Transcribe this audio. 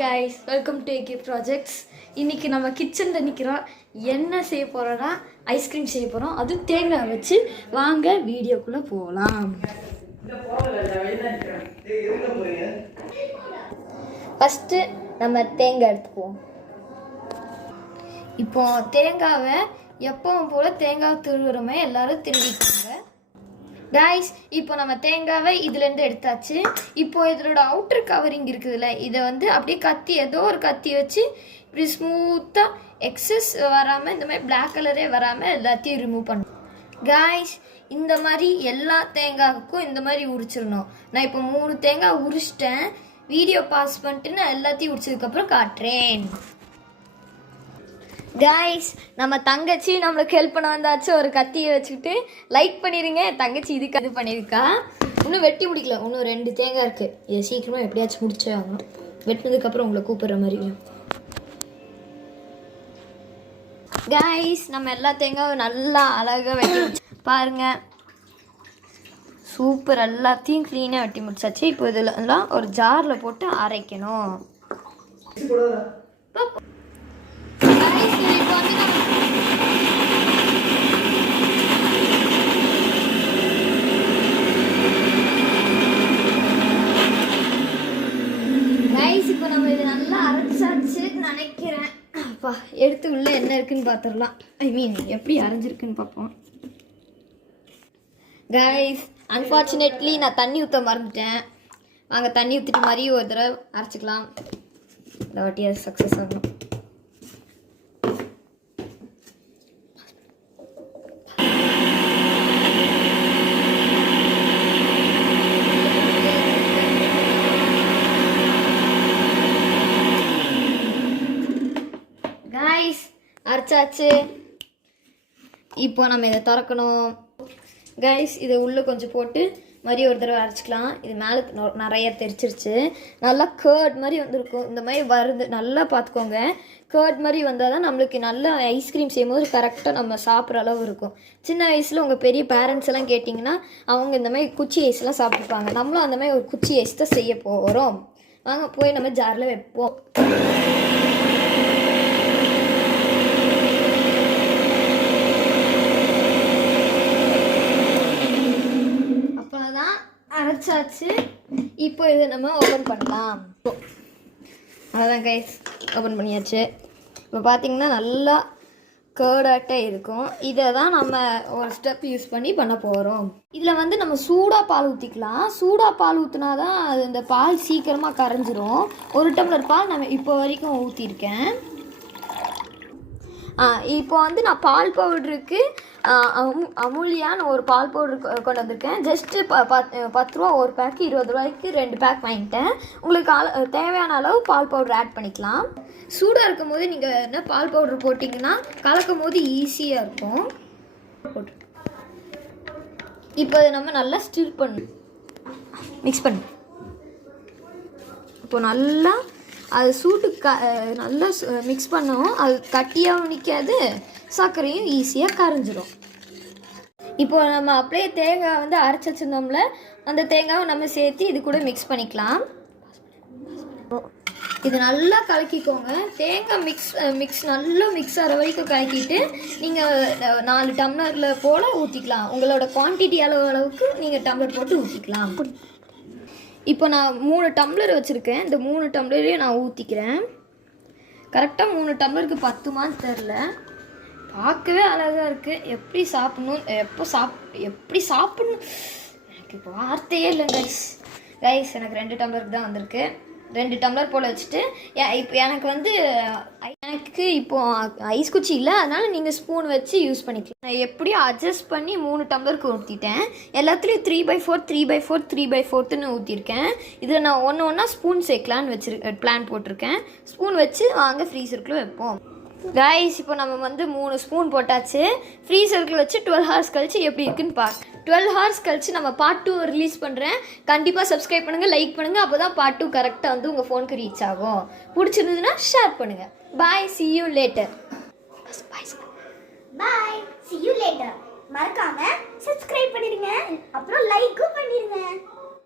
guys, welcome to AK Projects. இன்னைக்கு நம்ம கிச்சன்ல நிக்கிறோம். என்ன செய்ய போறோம்னா ஐஸ்கிரீம் செய்ய போறோம். அது தேங்காய் வச்சு வாங்க வீடியோக்குள்ள போலாம். ஃபர்ஸ்ட் நம்ம தேங்காய் எடுத்துப்போம். இப்போ தேங்காவை எப்பவும் போல தேங்காய் துருவுறமே எல்லாரும் திருவிக்கோங்க. கைஸ், இப்போ நம்ம தேங்காவை இதுலேருந்து எடுத்தாச்சு. இப்போ இதோட அவுட்டர் கவரிங் இருக்குதுல்ல, இதை வந்து அப்படியே கத்தி ஏதோ ஒரு கத்தி வச்சு இப்படி ஸ்மூத்தாக எக்ஸஸ் வராமல் இந்த மாதிரி பிளாக் கலரே வராமல் எல்லாத்தையும் ரிமூவ் பண்ணணும். கைஸ், இந்த மாதிரி எல்லா தேங்காய்க்கும் இந்த மாதிரி உரிச்சிடணும். நான் இப்போ 3 தேங்காய் உரிச்சிட்டேன். வீடியோ பாஸ் பண்ணிட்டு நான் எல்லாத்தையும் உரிச்சதுக்கப்புறம் காட்டுறேன். கைஸ், நம்ம தங்கச்சி நம்மளுக்கு ஹெல்ப் பண்ண வந்தாச்சு. ஒரு கத்தியை வச்சுக்கிட்டு லைக் பண்ணிடுங்க. தங்கச்சி இதுக்கு அது பண்ணியிருக்கா. இன்னும் வெட்டி முடிக்கல, இன்னும் 2 தேங்காய் இருக்குது. இதை சீக்கிரமாக எப்படியாச்சும் முடிச்சே ஆகணும். வெட்டினதுக்கப்புறம் உங்களை கூப்பிட்ற மாதிரி. கைஸ், நம்ம எல்லா தேங்காயும் நல்லா அழகாக வெட்டி பாருங்க. சூப்பர், எல்லாத்தையும் க்ளீனாக வெட்டி முடிச்சாச்சு. இப்போ இதெல்லாம் ஒரு ஜாரில் போட்டு அரைக்கணும். இப்போ நம்ம இதை நல்லா அரைச்சாச்சு நினைக்கிறேன். அப்பா, எடுத்து உள்ள என்ன இருக்குன்னு பார்த்துடலாம். எப்படி அரைஞ்சிருக்குன்னு பார்ப்போம். கைஸ், அன்ஃபார்ச்சுனேட்லி நான் தண்ணி ஊற்ற மறந்துட்டேன். வாங்க தண்ணி ஊற்றிட்டு மாதிரி ஒரு தடவை அரைச்சிக்கலாம். இந்த வாட்டி அது சக்ஸஸ் ஆகணும். கைஸ், அரைச்சாச்சு. இப்போ நம்ம இதை திறக்கணும். கைஸ், இதை உள்ளே கொஞ்சம் போட்டு மாதிரி ஒரு தடவை அரைச்சிக்கலாம். இது மேலே நிறைய தெரிச்சிருச்சு. நல்லா கேர்ட் மாதிரி வந்திருக்கும். இந்த மாதிரி வருது, நல்லா பார்த்துக்கோங்க. கேர்ட் மாதிரி வந்தால் தான் நம்மளுக்கு நல்லா ஐஸ்கிரீம் செய்யும்போது கரெக்டாக நம்ம சாப்பிட்ற அளவு இருக்கும். சின்ன வயசில் உங்கள் பெரிய பேரண்ட்ஸ் எல்லாம் கேட்டிங்கன்னா அவங்க இந்த மாதிரி குச்சி ஐஸ்லாம் சாப்பிட்டுப்பாங்க. நம்மளும் அந்த மாதிரி ஒரு குச்சி ஐஸ் தான் செய்ய போகிறோம். வாங்க போய் நம்ம ஜாரில் வைப்போம். அரைச்சாச்சு. இப்போ இதை நம்ம ஓப்பன் பண்ணலாம். அதான் கைஸ், ஓப்பன் பண்ணியாச்சு. இப்போ பார்த்தீங்கன்னா நல்லா கேர்டாட்டே இருக்கும். இதை தான் நம்ம ஒரு ஸ்டெப் யூஸ் பண்ண போகிறோம். இதில் வந்து நம்ம சூடாக பால் ஊற்றிக்கலாம். சூடாக பால் ஊற்றினா தான் அது இந்த பால் சீக்கிரமாக கரைஞ்சிரும். 1 டம்ளர் பால் நம்ம இப்போ வரைக்கும் ஊற்றிருக்கேன். இப்போ வந்து நான் பால் பவுடருக்கு அமுல்யான்னு ஒரு பால் பவுடர் கொண்டு வந்திருக்கேன். ஜஸ்ட்டு 10 ரூபா ஒரு பேக்கு, 20 ரூபாய்க்கு 2 பேக் வாங்கிட்டேன். உங்களுக்கு தேவையான அளவு பால் பவுடர் ஆட் பண்ணிக்கலாம். சூடாக இருக்கும் போது நீங்கள் என்ன பால் பவுடர் போட்டிங்கன்னா கலக்கும் போது ஈஸியாக இருக்கும். இப்போ அதை நம்ம நல்லா ஸ்டிர் பண்ணணும், மிக்ஸ் பண்ணு. இப்போ நல்லா அது சூட்டுக்கு நல்லா மிக்ஸ் பண்ணுவோம். அது கட்டியாகவும் நிற்காது, சர்க்கரையும் ஈஸியாக கரைஞ்சிடும். இப்போ நம்ம அப்படியே தேங்காய் வந்து அரைச்சி வச்சுருந்தோம்ல, அந்த தேங்காவை நம்ம சேர்த்து இது கூட மிக்ஸ் பண்ணிக்கலாம். இது நல்லா கலக்கிக்கோங்க. தேங்காய் மிக்ஸ் நல்லா மிக்ஸ் ஆகிற வரைக்கும் கலக்கிட்டு நீங்கள் 4 டம்ளரில் போல் ஊற்றிக்கலாம். உங்களோட குவான்டிட்டி அளவுக்கு நீங்கள் டம்ளர் போட்டு ஊற்றிக்கலாம். இப்போ நான் 3 டம்ளர் வச்சுருக்கேன். இந்த 3 டம்ளரையும் நான் ஊற்றிக்கிறேன். கரெக்டாக 3 டம்ளருக்கு 10மான்னு தெரில. பார்க்கவே அழகாக இருக்குது. எப்படி சாப்பிட்ணும், எப்படி சாப்பிட்ணும் எனக்கு இப்போ வார்த்தையே இல்லை. கைஸ், எனக்கு 2 டம்ளருக்கு தான் வந்திருக்கு. 2 டம்ளர் போல் வச்சுட்டு இப்போ எனக்கு இப்போ ஐஸ் குச்சி இல்லை, அதனால் நீங்கள் ஸ்பூன் வச்சு யூஸ் பண்ணிக்கலாம். நான் எப்படியும் அட்ஜஸ்ட் பண்ணி 3 டம்ளருக்கு ஊற்றிட்டேன். எல்லாத்துலேயும் 3/4 3/4 3/4ன்னு ஊற்றிருக்கேன். இதில் நான் ஒன்றா ஸ்பூன் சேர்க்கலான்னு பிளான் போட்டிருக்கேன். ஸ்பூன் வச்சு வாங்க ஃப்ரீசருக்குள்ளே வைப்போம். கைஸ், இப்போ நம்ம வந்து 3 ஸ்பூன் போட்டாச்சு. ஃப்ரீசருக்குள்ள வச்சு 12 ஹவர்ஸ் கழிச்சு எப்படி இருக்குன்னு 12 ஹவர்ஸ் கழிச்சு நம்ம பார்ட் 2 ரிலீஸ் பண்ணுறேன். கண்டிப்பாக சப்ஸ்கிரைப் பண்ணுங்கள், லைக் பண்ணுங்கள். அப்போ தான் பார்ட் 2 கரெக்டாக வந்து உங்கள் ஃபோனுக்கு ரீச் ஆகும். பிடிச்சிருந்ததுன்னா ஷேர் பண்ணுங்கள். பாய், see you later. Bye, see you later. மறக்காம சப்ஸ்கிரைப் பண்ணிடுங்க, அப்புறம் லைக்கும் பண்ணிடுங்க.